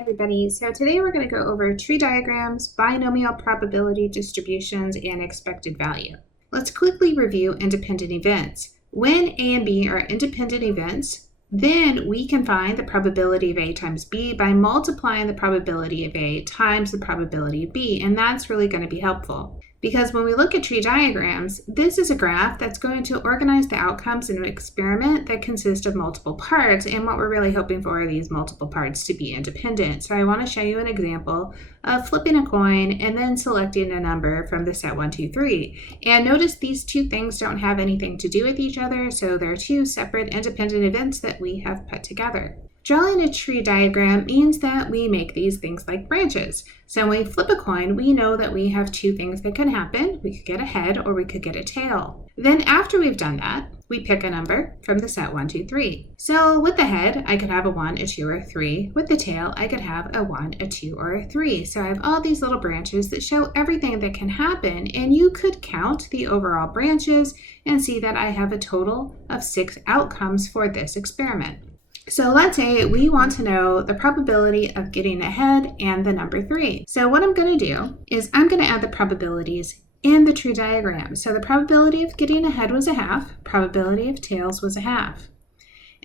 Everybody, so today we're going to go over tree diagrams, binomial probability distributions, and expected value. Let's quickly review independent events. When A and B are independent events, then we can find the probability of A times B by multiplying the probability of A times the probability of B, and that's really going to be helpful. Because when we look at tree diagrams, this is a graph that's going to organize the outcomes in an experiment that consists of multiple parts, and what we're really hoping for are these multiple parts to be independent. So I want to show you an example of flipping a coin and then selecting a number from the set 1, 2, 3. And notice these two things don't have anything to do with each other, so they're two separate independent events that we have put together. Drawing a tree diagram means that we make these things like branches. So when we flip a coin, we know that we have two things that can happen. We could get a head or we could get a tail. Then after we've done that, we pick a number from the set 1, 2, 3. So with the head, I could have a 1, a 2, or a 3. With the tail, I could have a 1, a 2, or a 3. So I have all these little branches that show everything that can happen, and you could count the overall branches and see that I have a total of 6 outcomes for this experiment. So let's say we want to know the probability of getting a head and the number 3. So what I'm going to do is I'm going to add the probabilities in the tree diagram. So the probability of getting a head was a half, probability of tails was a half.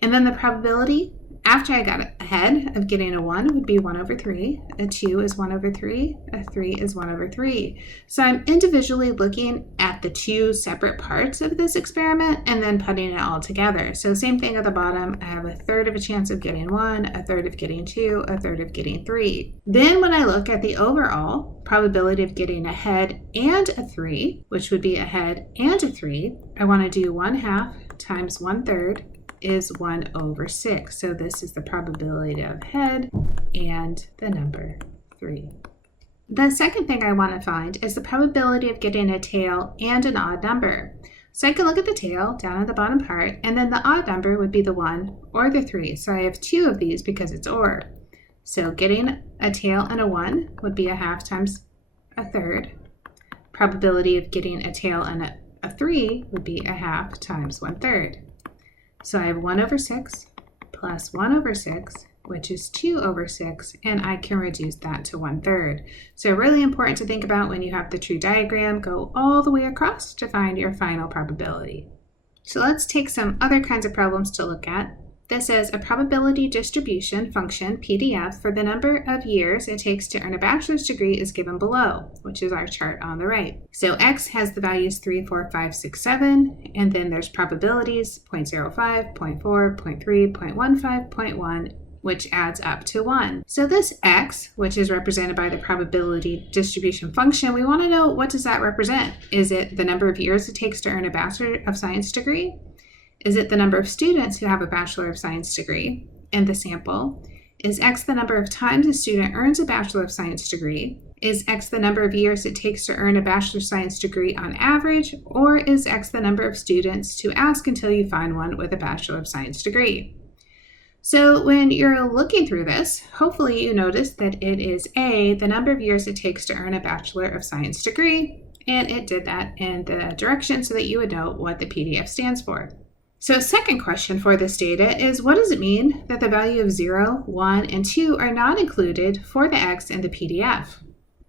And then the probability after I got a head of getting a 1 would be 1 over 3, a 2 is 1 over 3, a 3 is 1 over 3. So I'm individually looking at the two separate parts of this experiment and then putting it all together. So same thing at the bottom, I have a third of a chance of getting 1, a third of getting 2, a third of getting 3. Then when I look at the overall probability of getting a head and a 3, which would be a head and a 3, I want to do 1/2 times 1/3 is 1 over 6. So this is the probability of head and the number 3. The second thing I want to find is the probability of getting a tail and an odd number. So I can look at the tail down at the bottom part, and then the odd number would be the 1 or the 3. So I have 2 of these because it's or. So getting a tail and a 1 would be 1/2 times a third. Probability of getting a tail and a 3 would be 1/2 times 1/3. So I have 1 over 6 plus 1 over 6, which is 2 over 6, and I can reduce that to 1/3. So really important to think about when you have the tree diagram, go all the way across to find your final probability. So let's take some other kinds of problems to look at. This is a probability distribution function, PDF, for the number of years it takes to earn a bachelor's degree is given below, which is our chart on the right. So X has the values 3, 4, 5, 6, 7, and then there's probabilities 0.05, 0.4, 0.3, 0.15, 0.1, which adds up to 1. So this X, which is represented by the probability distribution function, we want to know what does that represent? Is it the number of years it takes to earn a Bachelor of Science degree? Is it the number of students who have a Bachelor of Science degree in the sample? Is X the number of times a student earns a Bachelor of Science degree? Is X the number of years it takes to earn a Bachelor of Science degree on average? Or is X the number of students to ask until you find one with a Bachelor of Science degree? So when you're looking through this, hopefully you notice that it is A, the number of years it takes to earn a Bachelor of Science degree, and it did that in the direction so that you would know what the PDF stands for. So a second question for this data is, what does it mean that the value of 0, 1, and 2 are not included for the X in the PDF?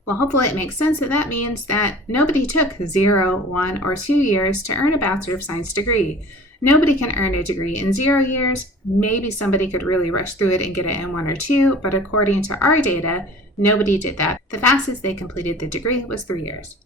Well, hopefully it makes sense that that means that nobody took 0, 1, or 2 years to earn a Bachelor of Science degree. Nobody can earn a degree in 0 years. Maybe somebody could really rush through it and get it in 1 or 2, but according to our data, nobody did that. The fastest they completed the degree was 3 years.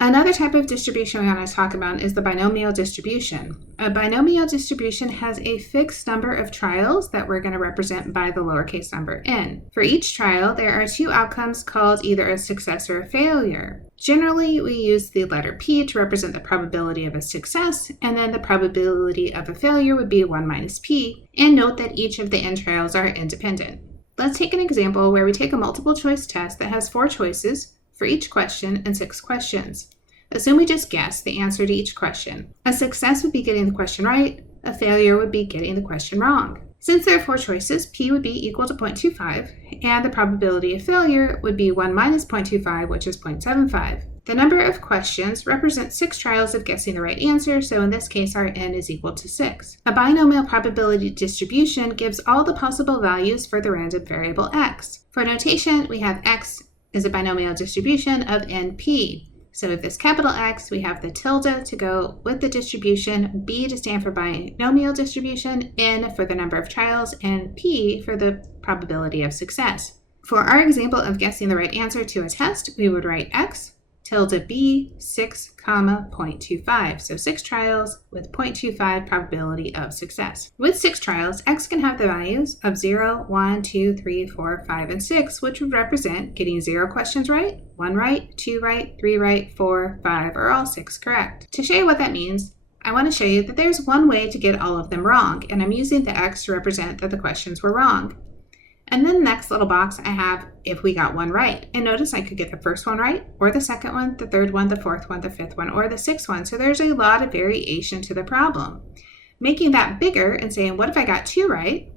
Another type of distribution we want to talk about is the binomial distribution. A binomial distribution has a fixed number of trials that we're going to represent by the lowercase number n. For each trial, there are 2 outcomes called either a success or a failure. Generally, we use the letter P to represent the probability of a success, and then the probability of a failure would be 1 minus P, and note that each of the n trials are independent. Let's take an example where we take a multiple choice test that has 4 choices for each question and 6 questions. Assume we just guess the answer to each question. A success would be getting the question right, a failure would be getting the question wrong. Since there are 4 choices, P would be equal to 0.25, and the probability of failure would be 1 minus 0.25, which is 0.75. The number of questions represents 6 trials of guessing the right answer, so in this case, our n is equal to 6. A binomial probability distribution gives all the possible values for the random variable x. For notation, we have x is a binomial distribution of np. So with this capital X, we have the tilde to go with the distribution, b to stand for binomial distribution, n for the number of trials, and p for the probability of success. For our example of guessing the right answer to a test, we would write x tilde b 6, 0.25. So 6 trials with 0.25 probability of success. With 6 trials, x can have the values of 0, 1, 2, 3, 4, 5, and 6, which would represent getting 0 questions right, 1 right, 2 right, 3 right, 4, 5, or all 6 correct. To show you what that means, I want to show you that there's one way to get all of them wrong, and I'm using the x to represent that the questions were wrong. And then the next little box I have if we got 1 right. And notice I could get the first one right, or the second one, the third one, the fourth one, the fifth one, or the sixth one. So there's a lot of variation to the problem. Making that bigger and saying, what if I got 2 right?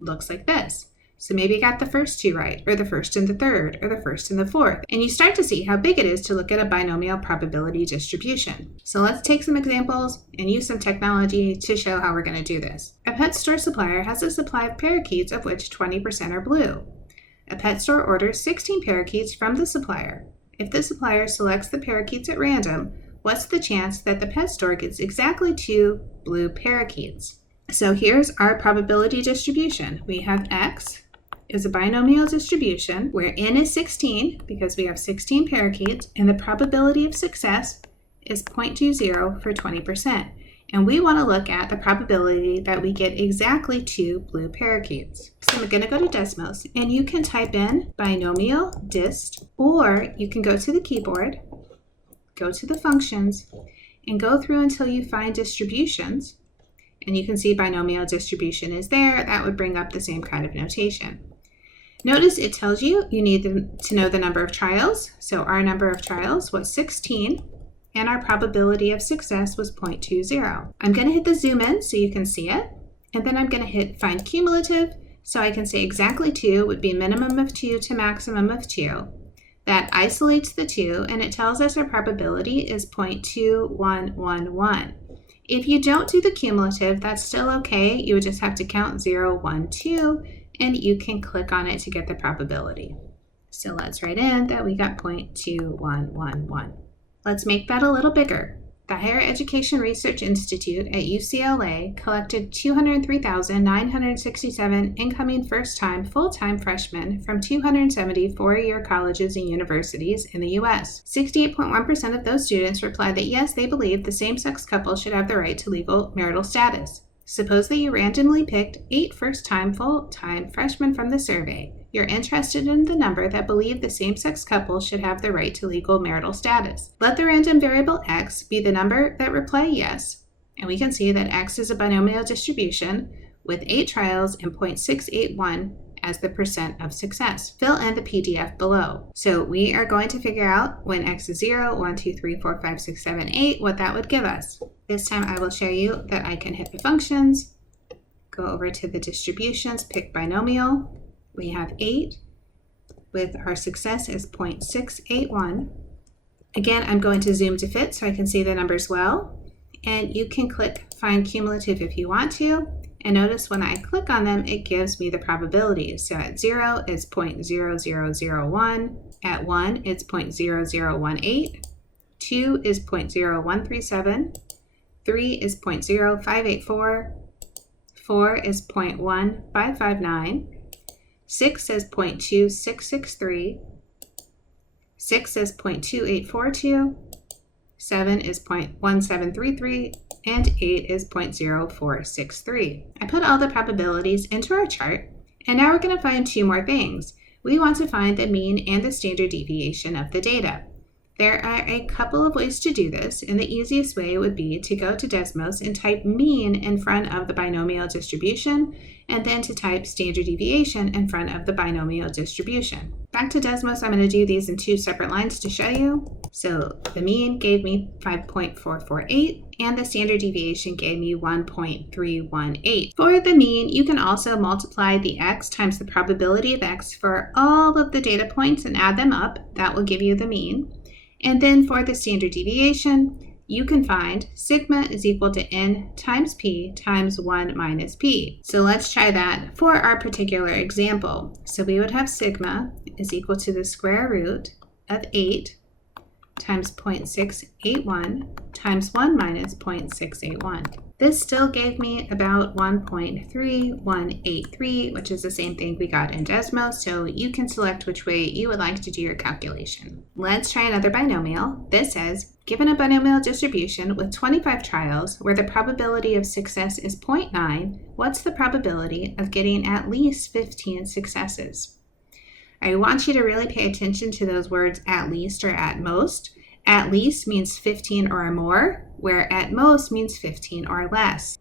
Looks like this. So maybe I got the first 2 right, or the first and the third, or the first and the fourth. And you start to see how big it is to look at a binomial probability distribution. So let's take some examples and use some technology to show how we're going to do this. A pet store supplier has a supply of parakeets of which 20% are blue. A pet store orders 16 parakeets from the supplier. If the supplier selects the parakeets at random, what's the chance that the pet store gets exactly 2 blue parakeets? So here's our probability distribution. We have x is a binomial distribution where n is 16 because we have 16 parakeets, and the probability of success is 0.20 for 20%. And we want to look at the probability that we get exactly 2 blue parakeets. So I'm going to go to Desmos, and you can type in binomial dist, or you can go to the keyboard, go to the functions, and go through until you find distributions. And you can see binomial distribution is there. That would bring up the same kind of notation. Notice it tells you need to know the number of trials. So our number of trials was 16, and our probability of success was 0.20. I'm going to hit the zoom in so you can see it, and then I'm going to hit find cumulative so I can say exactly 2 would be minimum of 2 to maximum of 2. That isolates the 2, and it tells us our probability is 0.2111. If you don't do the cumulative, that's still okay. You would just have to count 0, 1, 2, and you can click on it to get the probability. So let's write in that we got 0.2111. Let's make that a little bigger. The Higher Education Research Institute at UCLA collected 203,967 incoming first-time, full-time freshmen from 270 four-year colleges and universities in the U.S. 68.1% of those students replied that yes, they believe the same-sex couple should have the right to legal marital status. Suppose that you randomly picked 8 first-time, full-time freshmen from the survey. You're interested in the number that believe the same-sex couple should have the right to legal marital status. Let the random variable x be the number that reply yes, and we can see that x is a binomial distribution with 8 trials and 0.681 as the percent of success. Fill in the PDF below. So we are going to figure out when x is 0, 1, 2, 3, 4, 5, 6, 7, 8, what that would give us. This time I will show you that I can hit the functions, go over to the distributions, pick binomial. We have 8 with our success is 0.681. Again, I'm going to zoom to fit so I can see the numbers well. And you can click find cumulative if you want to. And notice when I click on them, it gives me the probabilities. So at 0, it's 0.0001. At 1, it's 0.0018. 2 is 0.0137. 3 is 0.0584. 4 is 0.1559. 6 is 0.2663. 6 is 0.2842. 7 is 0.1733. And 8 is 0.0463. I put all the probabilities into our chart, and now we're going to find 2 more things. We want to find the mean and the standard deviation of the data. There are a couple of ways to do this, and the easiest way would be to go to Desmos and type mean in front of the binomial distribution, and then to type standard deviation in front of the binomial distribution. Back to Desmos, I'm going to do these in 2 separate lines to show you. So the mean gave me 5.448, and the standard deviation gave me 1.318. For the mean, you can also multiply the x times the probability of x for all of the data points and add them up. That will give you the mean. And then for the standard deviation, you can find sigma is equal to n times p times 1 minus p. So let's try that for our particular example. So we would have sigma is equal to the square root of 8 times 0.681 times 1 minus 0.681. This still gave me about 1.3183, which is the same thing we got in Desmos, so you can select which way you would like to do your calculation. Let's try another binomial. This says, given a binomial distribution with 25 trials where the probability of success is 0.9, what's the probability of getting at least 15 successes? I want you to really pay attention to those words at least or at most. At least means 15 or more, where at most means 15 or less.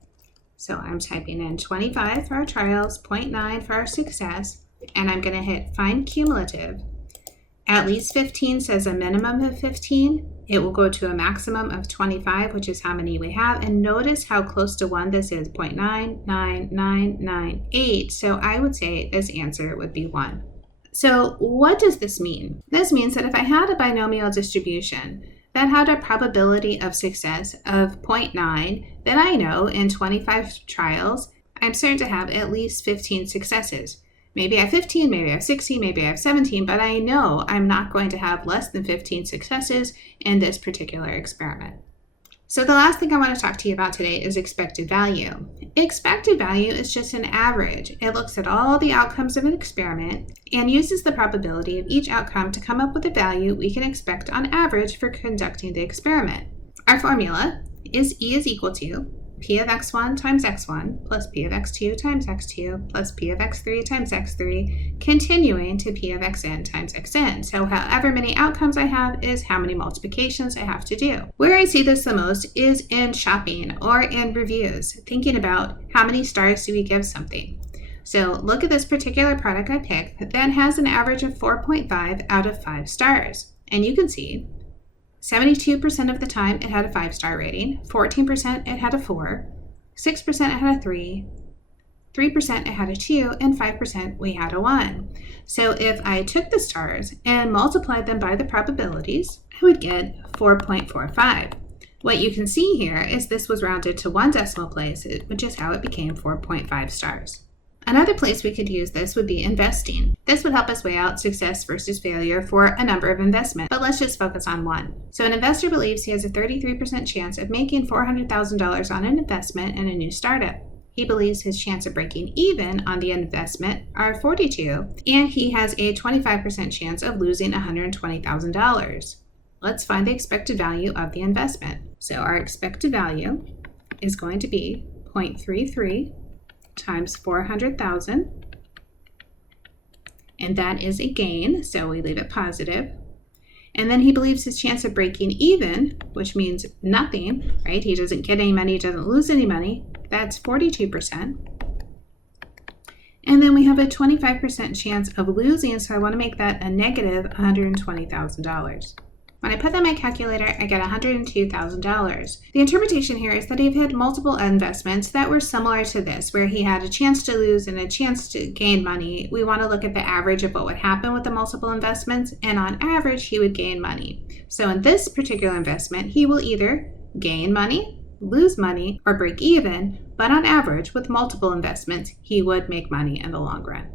So I'm typing in 25 for our trials, 0.9 for our success, and I'm going to hit find cumulative. At least 15 says a minimum of 15. It will go to a maximum of 25, which is how many we have. And notice how close to 1 this is, 0.99998. So I would say this answer would be 1. So what does this mean? This means that if I had a binomial distribution that had a probability of success of 0.9, then I know in 25 trials, I'm certain to have at least 15 successes. Maybe I have 15, maybe I have 16, maybe I have 17, but I know I'm not going to have less than 15 successes in this particular experiment. So the last thing I want to talk to you about today is expected value. Expected value is just an average. It looks at all the outcomes of an experiment and uses the probability of each outcome to come up with a value we can expect on average for conducting the experiment. Our formula is E is equal to P of x1 times x1 plus P of x2 times x2 plus P of x3 times x3, continuing to P of xn times xn. So however many outcomes I have is how many multiplications I have to do. Where I see this the most is in shopping or in reviews, thinking about how many stars do we give something. So look at this particular product I picked that has an average of 4.5 out of 5 stars. And you can see 72% of the time it had a 5-star rating, 14% it had a 4, 6% it had a 3, 3% it had a 2, and 5% we had a 1. So if I took the stars and multiplied them by the probabilities, I would get 4.45. What you can see here is this was rounded to 1 decimal place, which is how it became 4.5 stars. Another place we could use this would be investing. This would help us weigh out success versus failure for a number of investments, but let's just focus on one. So an investor believes he has a 33% chance of making $400,000 on an investment in a new startup. He believes his chance of breaking even on the investment are 42, and he has a 25% chance of losing $120,000. Let's find the expected value of the investment. So our expected value is going to be 0.33 times 400,000, and that is a gain, so we leave it positive. And then he believes his chance of breaking even, which means nothing, right? He doesn't get any money, he doesn't lose any money. That's 42%. And then we have a 25% chance of losing, so I want to make that a negative $120,000. When I put that in my calculator, I get $102,000. The interpretation here is that he had multiple investments that were similar to this, where he had a chance to lose and a chance to gain money. We want to look at the average of what would happen with the multiple investments, and on average, he would gain money. So in this particular investment, he will either gain money, lose money, or break even, but on average, with multiple investments, he would make money in the long run.